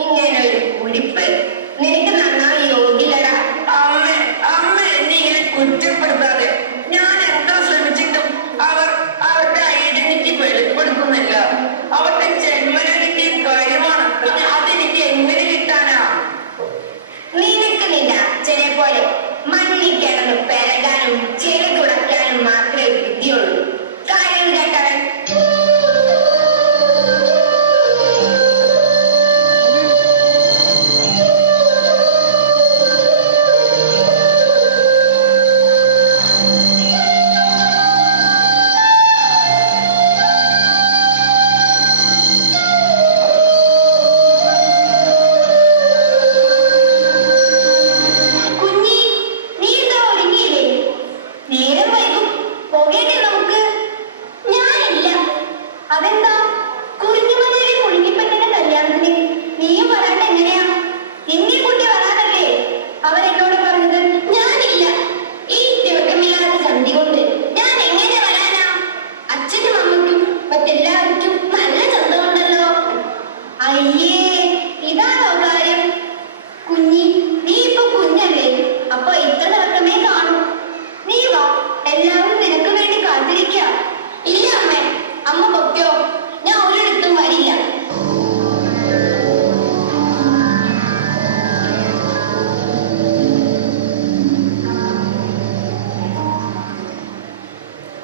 ഇങ്ങനൊരു കുരിപ്പ് നിനക്ക് നന്നായി യോഗ്യല്ലടാ. അമ്മ അമ്മ എന്നെ ഇങ്ങനെ കുറ്റപ്പെടുത്താതെ. ഞാൻ എത്ര ശ്രമിച്ചിട്ടും അവരുടെ ഐഡന്റിറ്റി വെളിപ്പെടുത്തുന്നില്ല. അവരുടെ ജന്മന കിട്ടിയ കഴിവാണ്. പിന്നെ അതെനിക്ക് എങ്ങനെ കിട്ടാനാ? നിനക്ക് നിന്റെ അച്ഛനെ പോലെ മണ്ണിൽ കിടന്ന് പെരകാനും ചെവി തുളയ്ക്കാനും മാത്രമേ വിദ്യയുള്ളൂ. കാര്യം കേട്ടവൻ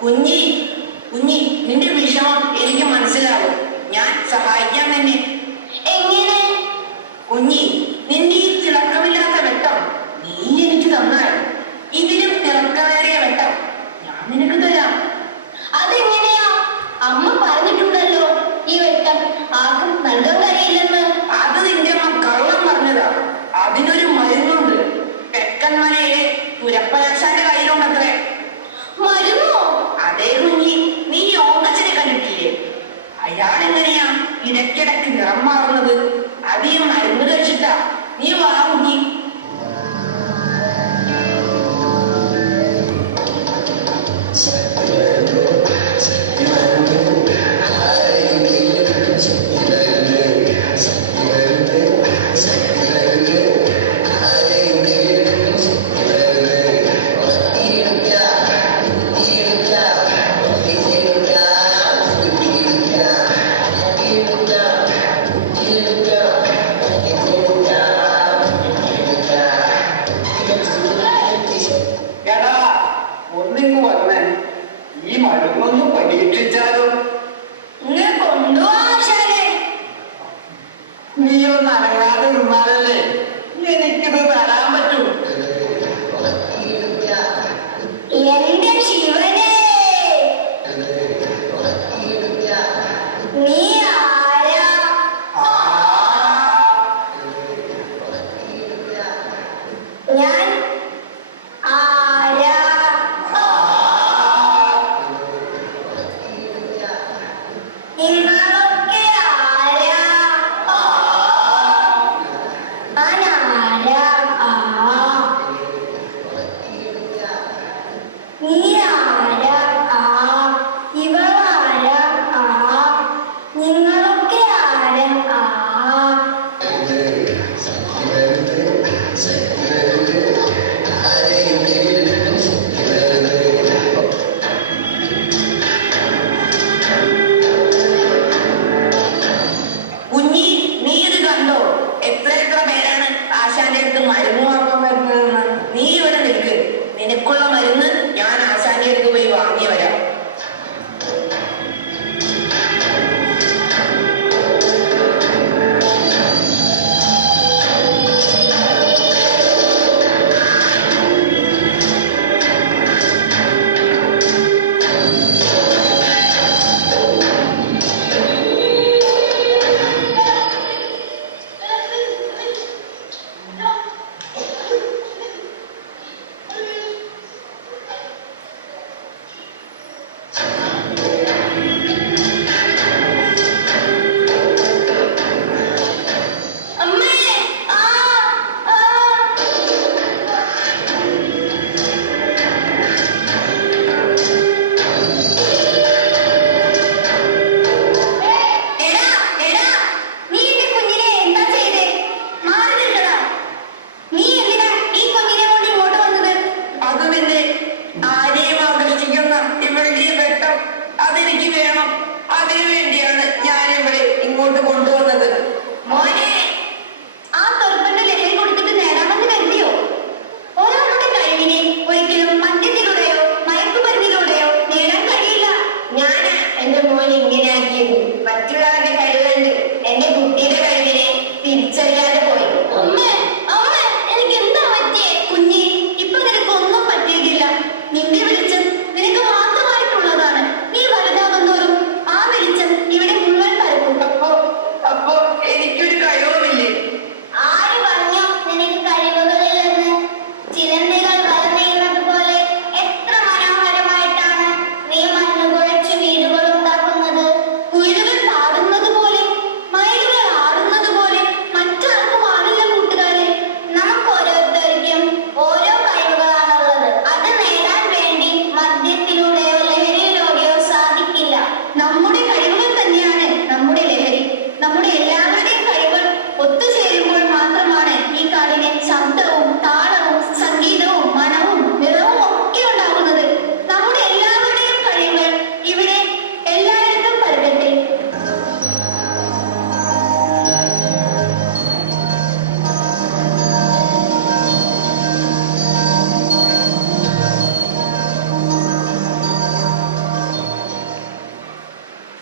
കുഞ്ഞി കുഞ്ഞി നിന്റെ വിഷമം എനിക്ക് മനസ്സിലാവും. ഞാൻ സഹായിക്കാം തന്നെ. എങ്ങനെ? കുഞ്ഞി, നിന്റെ ഈ തിളക്കമില്ലാത്ത വെട്ടം നീ എനിക്ക് തന്നാൽ ഇതിലും തിളക്കമേറിയ വെട്ടം ഞാൻ നിനക്ക് തരാം. അതെങ്ങനെയാ? അമ്മ പറഞ്ഞിട്ടുണ്ടല്ലോ ഈ വെട്ടം ആർക്കും നൽകാൻ കഴിയില്ലെന്ന്. അത് നിന്റെ അമ്മ കള്ളം പറഞ്ഞതാ. അതിനൊരു മരുന്നുണ്ട്. തെക്കൻമലയിലെ തുരപ്പനാശാന്റെ കയ്യിലുണ്ടത്രേ. മരുന്നോ? അതേ കുഞ്ഞി, നീ യോഗച്ചനെ കണ്ടിട്ടില്ലേ? അയാളെങ്ങനെയാ ഇടയ്ക്കിടയ്ക്ക് നിറം മാറുന്നത്? അത് ഈ മരുന്ന് കഴിച്ചിട്ടാ. നീ വാ കുഞ്ഞി. ഒന്നിങ്ങ് വന്നേ, ഈ മരുന്നൊന്ന് പരീക്ഷിച്ചാലോ? ഇങ്ങനെ കൊണ്ടുപോവാശാലേ. നീ ഒന്ന് അനങ്ങാതെ നിന്നാലല്ലേ എനിക്കിത് തരാൻ പറ്റൂ.